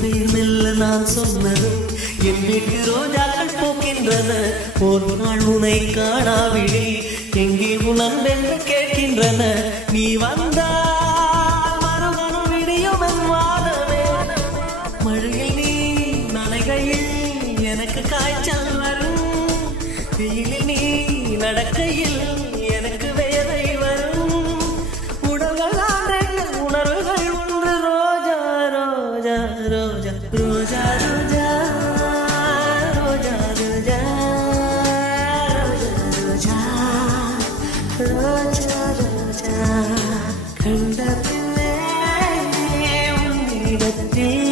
பேர் மெல்ல நான் சொன்னது என் வீட்டு ரோஜாக்கள் போக்கின்றன ஒரு நாள் உனை காணாவிடி எங்கே உணர்ந்தென்று கேட்கின்றன நீ வந்தால் மறுகணம் விடியும் என் வானமே மழையில் நீ நனைகையில் எனக்கு காய்ச்சல் வரும் வெயிலில் நீ நடக்கையில் எனக்கு வேலை வரும் உடல்கள் ஆண்ட உணர்வுகள் ஒன்று ரோஜா ரோஜா ரோஜா ரோஜா ரோஜா ரோஜா ரோஜா ரோஜா ரோஜா கண்ட பின்னே உன்னிடத்தில்